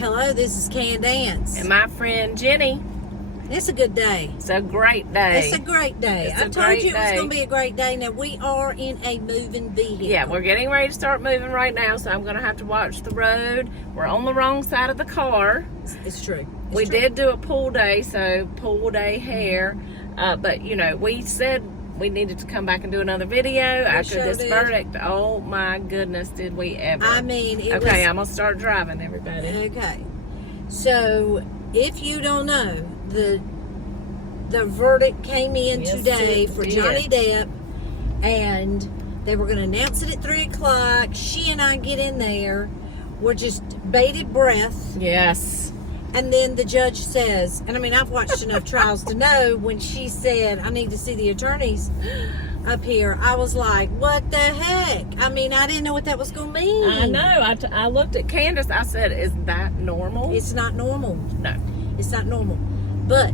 Hello, this is Candace. And my friend Jenny. It's a good day. It's a great day. It's a great day. I told you it was going to be a great day. Now, we are in a moving vehicle. Yeah, we're getting ready to start moving right now, so I'm going to have to watch the road. We're on the wrong side of the car. It's true. We did do a pool day, so pool day hair. But, you know, we said we needed to come back and do another video after this verdict. Oh, my goodness, did we ever. I mean, it was... Okay, I'm going to start driving, everybody. Okay. So, if you don't know, the verdict came in today for Johnny Depp, and they were going to announce it at 3 o'clock. She and I get in there. We're just bated breath. Yes. And then the judge says, and I mean, I've watched enough trials to know when she said, I need to see the attorneys up here, I was like, what the heck? I mean, I didn't know what that was going to mean. I know. I looked at Candace. I said, is that normal? It's not normal. No. It's not normal. But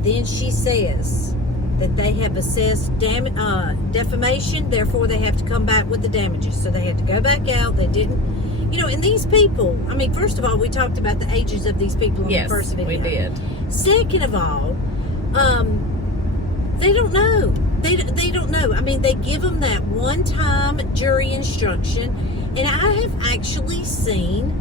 then she says that they have assessed defamation, therefore they have to come back with the damages. So they had to go back out. They didn't, you know, and these people, I mean, first of all, we talked about the ages of these people in the first video. Yes, we did. Second of all, they don't know. They don't know. I mean, they give them that one-time jury instruction, and I have actually seen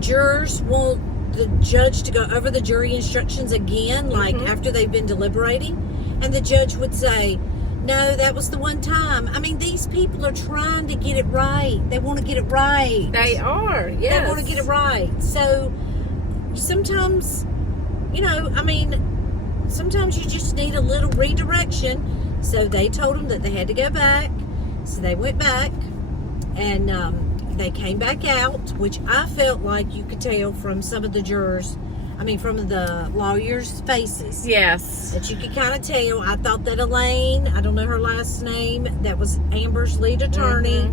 jurors want the judge to go over the jury instructions again, like after they've been deliberating, and the judge would say, no, that was the one time. I mean, these people are trying to get it right. They want to get it right. They are, yes. They want to get it right. So sometimes, you know, I mean, sometimes you just need a little redirection. So they told them that they had to go back. So they went back, and they came back out, which I felt like you could tell from some of the jurors, I mean, from the lawyers' faces. Yes. That you could kind of tell. I thought that Elaine, I don't know her last name, that was Amber's lead attorney.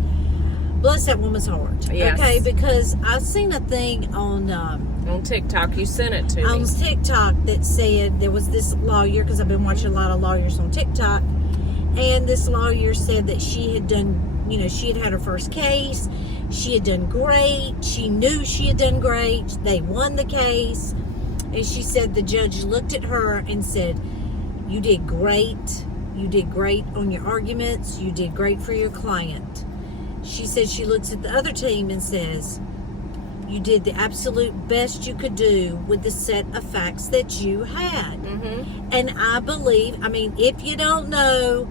Bless that woman's heart. Yes. Okay, because I seen a thing on TikTok. You sent it to me. On TikTok that said there was this lawyer, because I've been watching a lot of lawyers on TikTok, and this lawyer said that she had done, you know, she had her first case. She had done great. She knew she had done great. They won the case. And she said the judge looked at her and said, you did great. You did great on your arguments. You did great for your client. She said she looks at the other team and says, you did the absolute best you could do with the set of facts that you had. And I believe, I mean, if you don't know,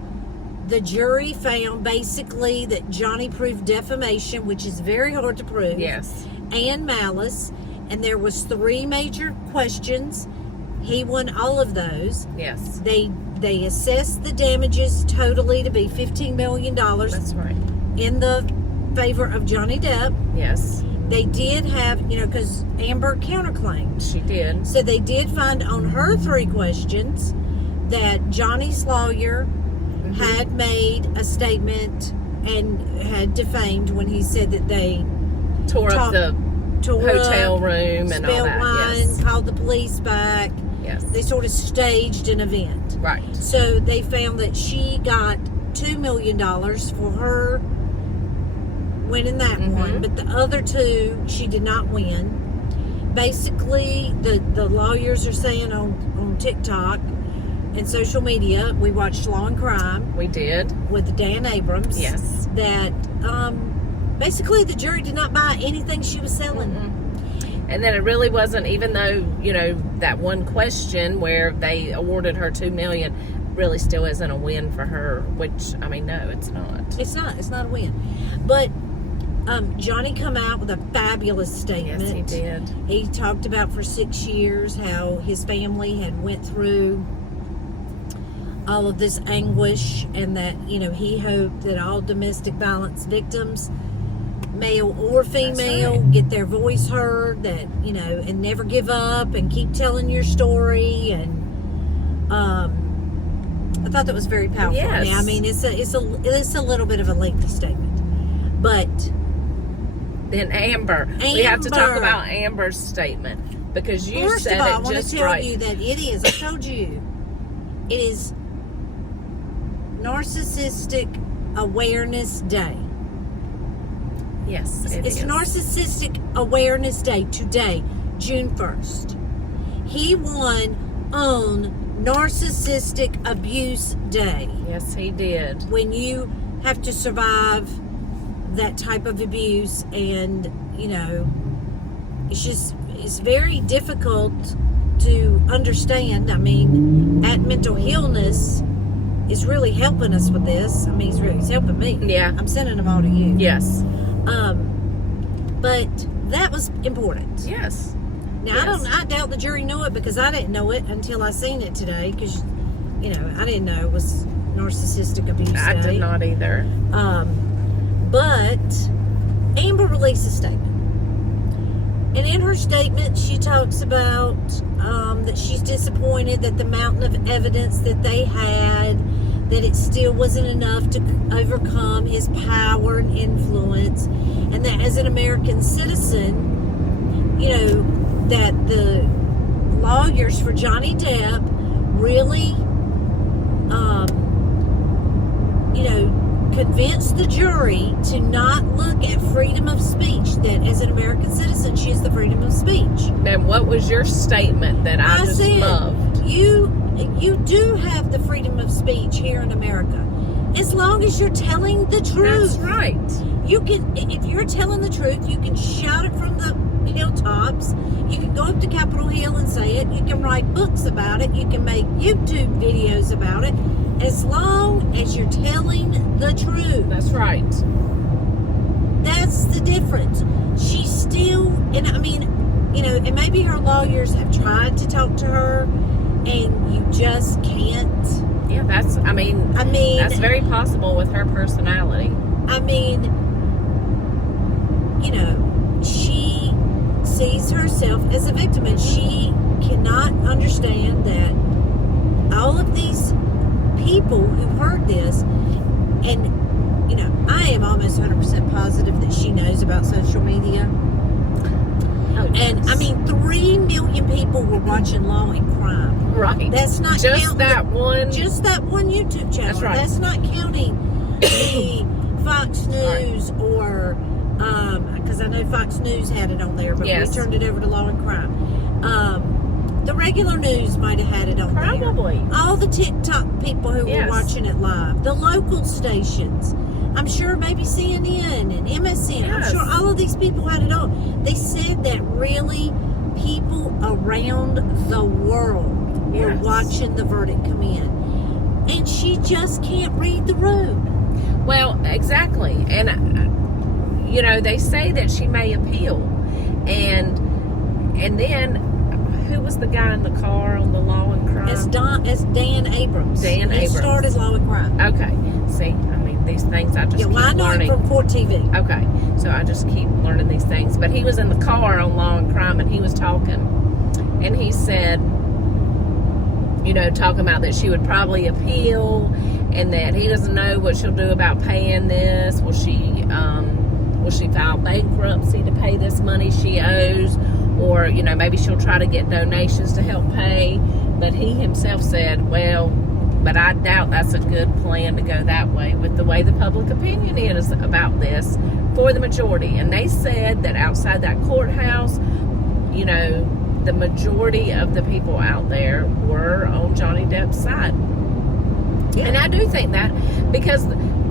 the jury found basically that Johnny proved defamation, which is very hard to prove. Yes. And malice. And there was 3 major questions. He won all of those. Yes. They assessed the damages totally to be $15 million. That's right. In the favor of Johnny Depp. Yes. They did have, you know, because Amber counterclaimed. She did. So they did find on her 3 questions that Johnny's lawyer had made a statement and had defamed when he said that they tore up the hotel room and all that. Wine, yes. Called the police back. Yes. They sort of staged an event. Right. So they found that she got $2 million for her winning that one, but the other 2 she did not win. Basically, the lawyers are saying on TikTok and social media, we watched Law and Crime. We did. With Dan Abrams. Yes. That basically the jury did not buy anything she was selling. And then it really wasn't, even though, you know, that one question where they awarded her $2 million really still isn't a win for her, which, I mean, no, it's not. It's not a win. But Johnny come out with a fabulous statement. Yes, he did. He talked about for 6 years how his family had went through all of this anguish, and that, you know, he hoped that all domestic violence victims, male or female, get their voice heard, that, you know, and never give up and keep telling your story. And I thought that was very powerful. Yes. Now, I mean, it's a little bit of a lengthy statement, but then Amber. We have to talk about Amber's statement, because you first said of all, it I want just to tell right. you that it is. I told you, it is Narcissistic Awareness Day. Yes, It's Narcissistic Awareness Day today, June 1st. He won on Narcissistic Abuse Day. Yes, he did. When you have to survive that type of abuse, and it's very difficult to understand. I mean, at Mental Illness is really helping us with this. I mean, he's helping me. Yeah. I'm sending them all to you. Yes. But that was important. Yes. Now, Yes. I doubt the jury knew it, because I didn't know it until I seen it today, because, I didn't know it was Narcissistic Abuse Day. I did not either. But Amber released a statement. And in her statement, she talks about that she's disappointed that the mountain of evidence that they had, that it still wasn't enough to overcome his power and influence, and that as an American citizen, that the lawyers for Johnny Depp really, convinced the jury to not look at freedom of speech, that as an American citizen, she has the freedom of speech. And what was your statement that I just said, loved? You do have the freedom of speech here in America, as long as you're telling the truth. That's right. You can, if you're telling the truth, you can shout it from the hilltops. You can go up to Capitol Hill and say it. You can write books about it. You can make YouTube videos about it, as long as you're telling the truth. That's right. That's the difference. She's still, and I mean, and maybe her lawyers have tried to talk to her, and you just can't. Yeah, that's very possible with her personality. I mean, she sees herself as a victim, and she cannot understand that all of these people who heard this, and I am almost 100% positive that she knows about social media. Oh, yes. And I mean, 3 million people were watching Law and Crime. Right. That's not just that one. Just that one YouTube channel. That's right. That's not counting the Fox News or because I know Fox News had it on there, but Yes. we turned it over to Law and Crime. The regular news might have had it on there. Probably. All the TikTok people who Yes. were watching it live, the local stations. I'm sure maybe CNN and MSN. Yes. I'm sure all of these people had it on. They said that really people around the world were Yes. watching the verdict come in. And she just can't read the room. Well, exactly. And, they say that she may appeal. And then, who was the guy in the car on the Law and Crime? As Dan Abrams. Dan He Abrams. started Law and Crime. Okay. See, these things I just Yeah, keep well, I know him learning. from Court TV. Okay, so I just keep learning these things. But he was in the car on Law and Crime, and he was talking, and he said, talking about that she would probably appeal, and that he doesn't know what she'll do about paying this. Will she file bankruptcy to pay this money she owes, or maybe she'll try to get donations to help pay. But he himself said, well, but I doubt that's a good plan to go that way with the way the public opinion is about this for the majority. And they said that outside that courthouse, the majority of the people out there were on Johnny Depp's side. Yeah. And I do think that, because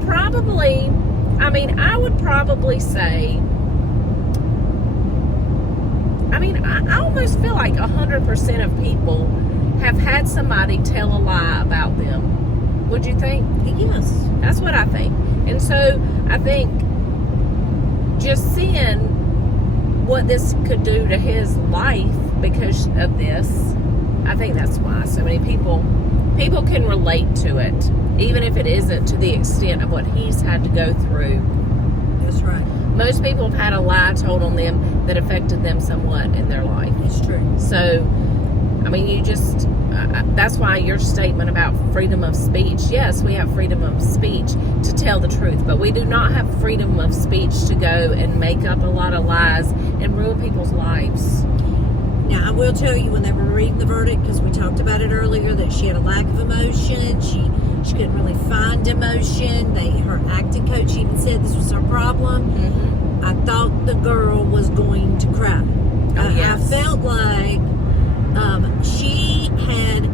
probably, I would probably say, I almost feel like 100% of people have had somebody tell a lie about them. Would you think? Yes. That's what I think. And so I think just seeing what this could do to his life because of this, I think that's why so many people can relate to it, even if it isn't to the extent of what he's had to go through. That's right. Most people have had a lie told on them that affected them somewhat in their life. It's true. So, that's why your statement about freedom of speech, yes, we have freedom of speech to tell the truth, but we do not have freedom of speech to go and make up a lot of lies and ruin people's lives. Now, I will tell you, when they were reading the verdict, because we talked about it earlier, that she had a lack of emotion. She couldn't really find emotion. Her acting coach even said this was her problem. Mm-hmm. I thought the girl was going to cry. I felt like she had,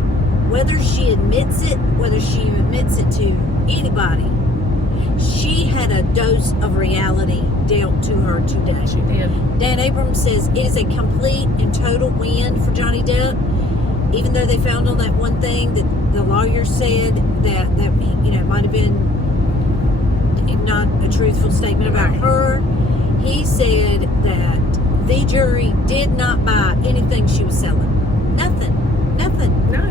whether she admits it to anybody, she had a dose of reality dealt to her today. She did. Dan Abrams says it is a complete and total win for Johnny Depp, even though they found on that one thing that the lawyer said that might have been not a truthful statement about her. He said that the jury did not buy anything she was selling. Nothing. No.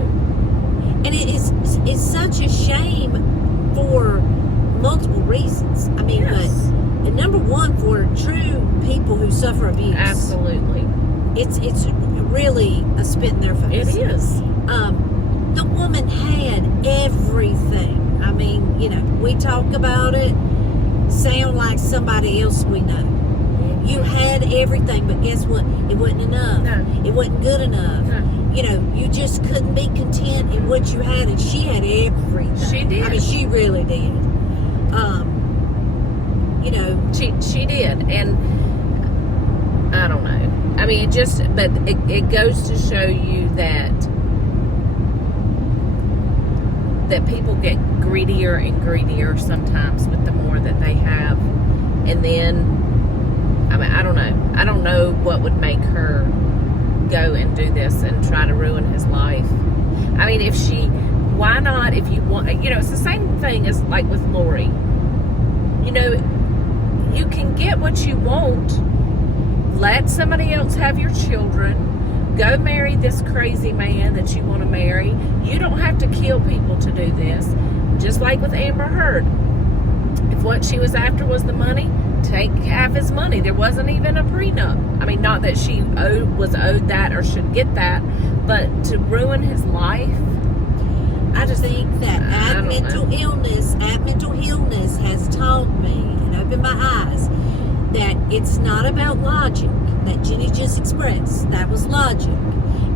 And it's such a shame for multiple reasons. I mean, Yes. but number one, for true people who suffer abuse. Absolutely. It's really a spit in their face. It is. The woman had everything. I mean, we talk about it, sound like somebody else we know. You had everything, but guess what? It wasn't enough. No. It wasn't good enough. No. You just couldn't be content in what you had, and she had everything. She did. I mean, she really did. She did, and I don't know. I mean, it goes to show you that people get greedier and greedier sometimes with the more that they have, and then I mean, I don't know what would make her go and do this and try to ruin his life. I mean, why not? If you want, it's the same thing as like with Lori. You can get what you want. Let somebody else have your children. Go marry this crazy man that you want to marry. You don't have to kill people to do this. Just like with Amber Heard. If what she was after was the money, take half his money. There wasn't even a prenup. I mean, not that she was owed that or should get that, but to ruin his life. I just think that mental illness has taught me and opened my eyes that it's not about logic. That Jenny just expressed, that was logic.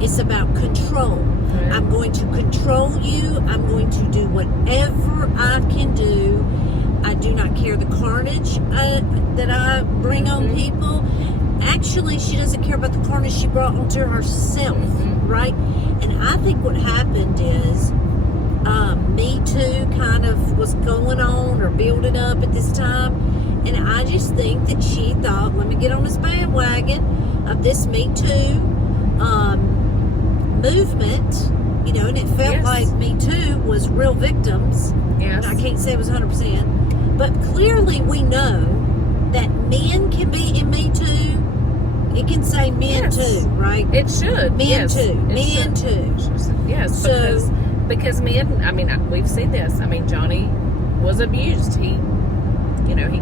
It's about control. Right. I'm going to control you. I'm going to do whatever I can do. I do not care the carnage that I bring on people. Actually, she doesn't care about the carnage she brought onto herself, right? And I think what happened is Me Too kind of was going on or building up at this time. And I just think that she thought, let me get on this bandwagon of this Me Too movement, and it felt like Me Too was real victims. Yes. I can't say it was 100%. But clearly we know that men can be in Me Too. It can say men too, right? It should. Men too. Men too. Yes, because men, I mean, we've seen this. I mean, Johnny was abused. He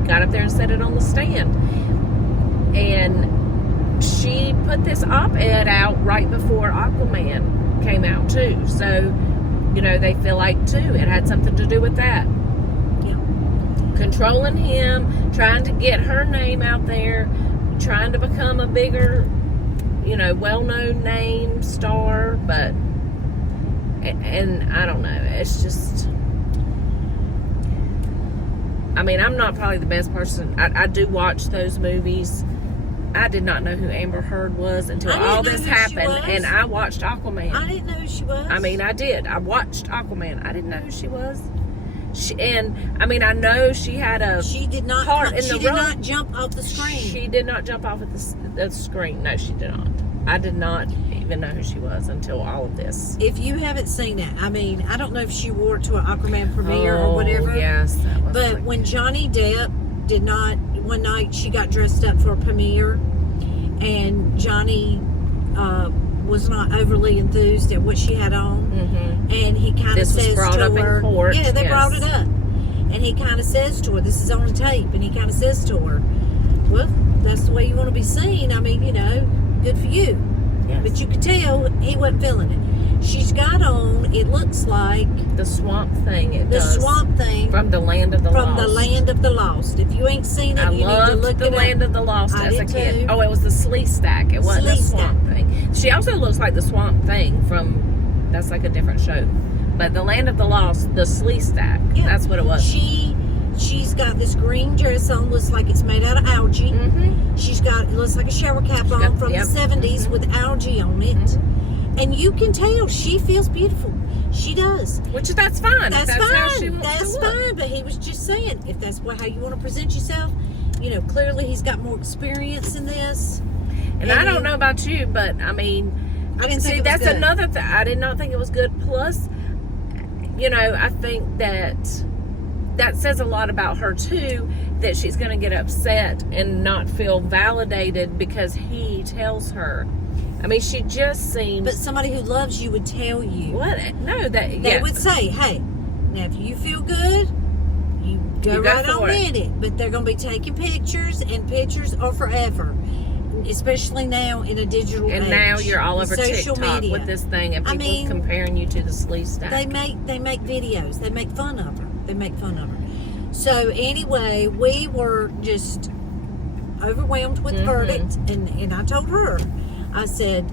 got up there and said it on the stand. And she put this op-ed out right before Aquaman came out too. So, they feel like too, it had something to do with that. Controlling him, trying to get her name out there, trying to become a bigger, well-known name, star, but, and I don't know, it's just, I mean, I'm not probably the best person. I do watch those movies. I did not know who Amber Heard was until all this happened, and I watched Aquaman. I didn't know who she was. I mean, I did. I watched Aquaman. I didn't know who she was. I know she had a She did not jump off the screen. She did not jump off at the screen. No, she did not. I did not even know who she was until all of this. If you haven't seen it, I mean, I don't know if she wore it to an Aquaman premiere or whatever. Yes, that was but when Johnny Depp did not, one night she got dressed up for a premiere, and Johnny was not overly enthused at what she had on, and he kind of says to her, in court. "Yeah, they brought it up," and he kind of says to her, "This is on the tape," and he kind of says to her, "Well, that's the way you want to be seen. I mean, good for you." Yes. But you could tell he wasn't feeling it. She's got on, it looks like the swamp thing. Swamp thing from the Land of the Lost. From the Land of the Lost. If you ain't seen it, you need to look it up. I loved the Land of the Lost as a kid. Too. Oh, it was the Slee Stack. It wasn't the Swamp Thing. She also looks like the Swamp Thing from, that's like a different show. But the Land of the Lost, the Slee Stack. Yeah. That's what it was. She she's got this green dress on, looks like it's made out of algae. She's got, it looks like a shower cap on from the 70s with algae on it. And you can tell she feels beautiful. She does. Which that's fine. That's fine. How she wants That's to look. fine. But he was just saying, if that's how you want to present yourself, you know, clearly he's got more experience in this. And I don't know about you, but I mean, I didn't think it was that's good. another thing. I did not think it was good. Plus, you know, I think that says a lot about her too, that she's going to get upset and not feel validated because he tells her. I mean, she just seems. But somebody who loves you would tell you. What? No, They would say, hey, now if you feel good, you go right on in it. But they're going to be taking pictures, and pictures are forever. Especially now in a digital age. And now you're all over social TikTok media. with this thing, and people comparing you to the sleaze stack. They make videos. They make fun of her. So anyway, we were just overwhelmed with the verdict, and I told her, I said,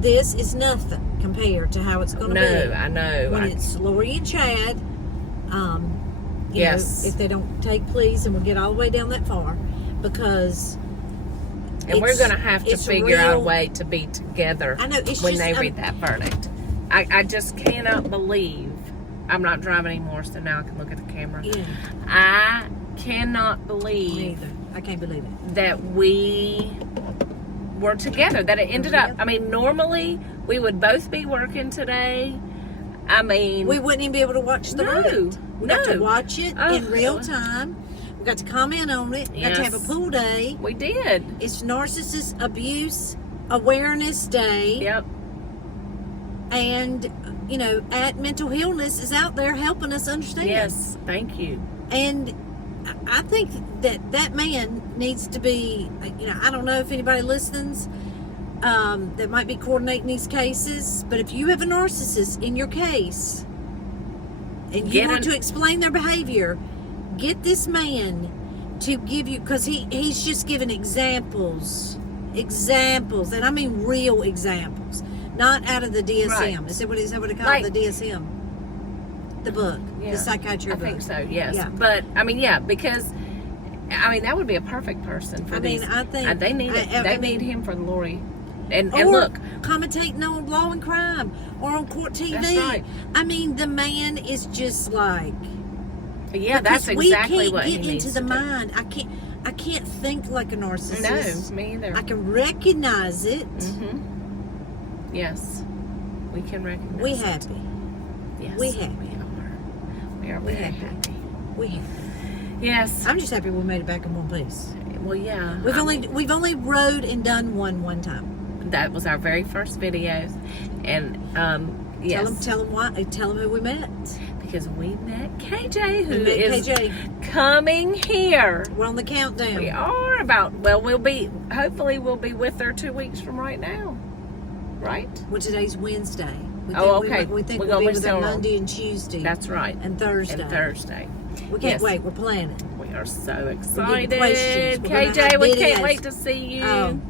this is nothing compared to how it's going to be. No, I know. When it's Lori and Chad, you know, if they don't take pleas, and we'll get all the way down that far, because and we're going to have to figure out a way to be together when they read that verdict. I just cannot believe. I'm not driving anymore, so now I can look at the camera. Yeah. I cannot believe. I can't believe it. That we were together. That it ended up. I mean, normally we would both be working today. I mean, we wouldn't even be able to watch the verdict. We got to watch it in real time. We got to comment on it. We got to have a pool day. We did. It's Narcissist Abuse Awareness Day. Yep. And, you know, at Mental Illness is out there helping us understand. Yes, thank you. And I think that man needs to be, you know, I don't know if anybody listens that might be coordinating these cases, but if you have a narcissist in your case and you want to explain their behavior, get this man to give you, because he's just giving examples, and I mean real examples. Not out of the DSM. Right. Is that what they call it? The DSM? The book. The psychiatry book. I think so, yes. Yeah. But, I mean, because, I mean, that would be a perfect person for these. I think they need him for Lori. And look. Commentating on Law and Crime or on Court TV. That's right. I mean, the man is just like. Yeah, that's exactly what he needs to do. We can't get into the mind. I can't think like a narcissist. No, me either. I can recognize it. Yes, we can recognize it. We happy. Yes, we happy. We are very happy. We happy. Yes. I'm just happy we made it back in one piece. Well, yeah. We've only rode and done one time. That was our very first video, and yes. Tell them who we met. Because we met KJ, who is coming here. We're on the countdown. We are hopefully we'll be with her 2 weeks from right now. Right? Well, today's Wednesday. Okay. We think we'll be with her Monday and Tuesday. That's right. And Thursday. We can't wait. We're planning. We are so excited. KJ, we can't wait to see you.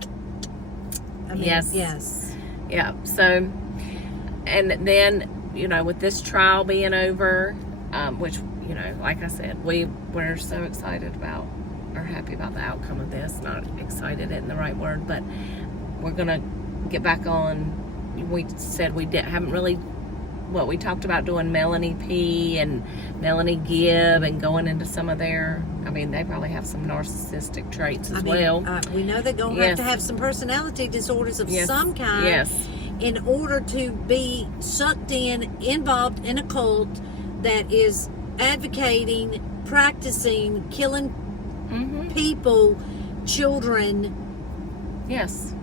Yes. Yeah. So, and then, you know, with this trial being over, which, you know, like I said, we're so excited about, or happy about the outcome of this. Not excited isn't the right word, but we're going to get back on. We said haven't really, we talked about doing Melanie P and Melanie Gibb and going into some of their, I mean, they probably have some narcissistic traits as well. We know they're going to have to have some personality disorders of some kind. Yes. In order to be sucked involved in a cult that is advocating, practicing, killing people, children. Yes.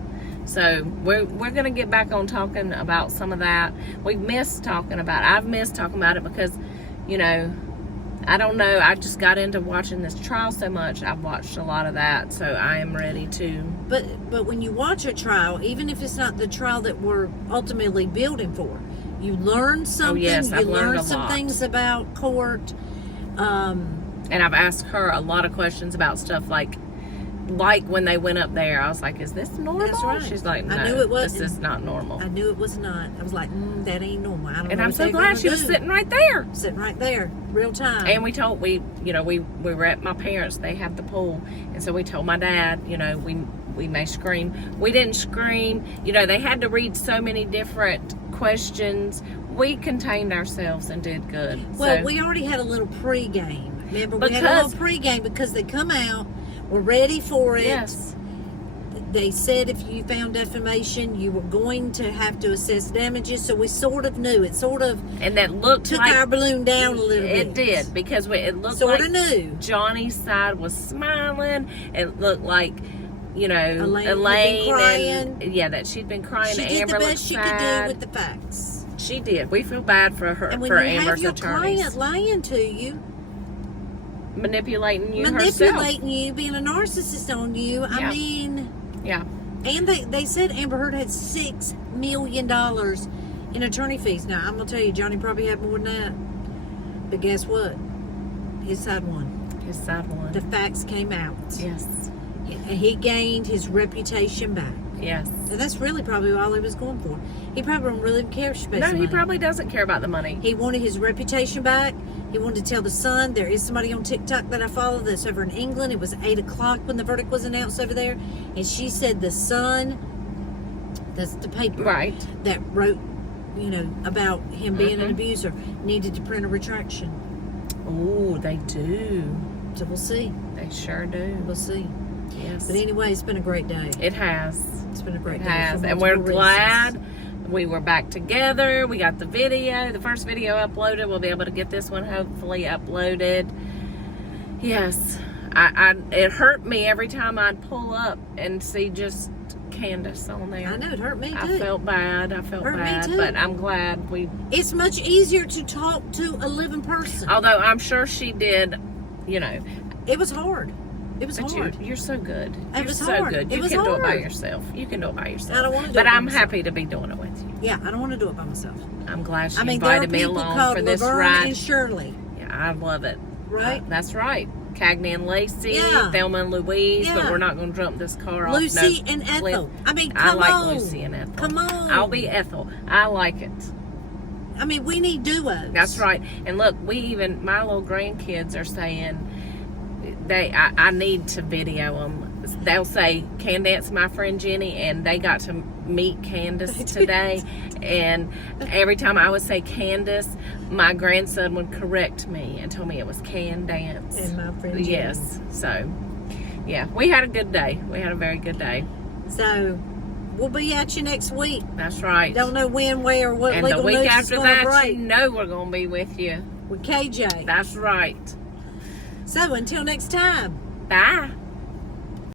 So we're going to get back on talking about some of that. I've missed talking about it because, you know, I don't know. I just got into watching this trial so much. I've watched a lot of that, so I am ready to. But when you watch a trial, even if it's not the trial that we're ultimately building for, you learn something. Oh, yes, I've learned a some lot. Things about court. And I've asked her a lot of questions about stuff like like when they went up there, I was like, is this normal? That's right. She's like, no, I knew it wasn't. this is not normal. I knew it was not. I was like, that ain't normal. I don't know. And I'm what so they're glad gonna she was do. sitting right there. Sitting right there, real time. And we were at my parents', they have the pool. And so we told my dad, we may scream. We didn't scream. They had to read so many different questions. We contained ourselves and did good. Well, so, we already had a little pregame. Remember, we had a little pregame because they come out, we're ready for it. Yes. They said if you found defamation, you were going to have to assess damages. So we sort of knew. It sort of and that looked took like our balloon down a little bit. It did, because it looked sort like of knew. Johnny's side was smiling. It looked like, Elaine had been and crying. that she'd been crying. She Amber did the looked best she sad. could do with the facts. She did. We feel bad for her, And when for you have Amber's your attorneys client lying to you, manipulating you manipulating you, being a narcissist on you, Yeah. I mean, Yeah. and they said Amber Heard had $6 million in attorney fees. Now I'm gonna tell you, Johnny probably had more than that, but guess what? His side won. His side won. The facts came out. Yes. And he gained his reputation back. Yes. And that's really probably all he was going for. He probably don't really care if she pays No, the he money. probably doesn't care about the money. He wanted his reputation back. He wanted to tell the Sun. There is somebody on TikTok that I follow that's over in England. It was 8 o'clock when the verdict was announced over there. And she said the Sun, that's the paper, Right. that wrote, about him being an abuser, needed to print a retraction. Oh, they do. So we'll see. They sure do. We'll see. Yes. But anyway, it's been a great day. It has. It's been a great It day. has. for And we're multiple glad reasons. we were back together. We got the first video uploaded. We'll be able to get this one hopefully uploaded. Yes. It hurt me every time I'd pull up and see just Candace on there. I know, it hurt me too. I felt bad. Hurt me too. But I'm glad we... It's much easier to talk to a living person. Although I'm sure she did, It was hard. It was But hard. you're so good. You're was so hard. good. It You was can do it by hard. yourself. You can do it by yourself. I don't wanna do But it by I'm myself. happy to be doing it with you. Yeah, I don't want to do it by myself. I'm glad she I mean, there are invited me people along called for this Laverne ride. and Shirley, Yeah, I love it. right? That's right. Cagney and Lacey, Yeah. Thelma and Louise, but Yeah. we're not going to jump this car off. Lucy No and cliff. Ethel. I mean, I come like on. Lucy and Ethel. Come on. I'll be Ethel. I like it. I mean, we need duos. That's right. And look, my little grandkids are saying I need to video them. They'll say, Candace, my friend Jenny, and they got to meet Candace today. And every time I would say Candace, my grandson would correct me and tell me it was Candace. And my friend Jenny. Yes. So, yeah, we had a good day. We had a very good day. So, we'll be at you next week. That's right. Don't know when, where, or what And legal the week news is after going to that, break you know we're going to be with you. with KJ. That's right. So, until next time. Bye.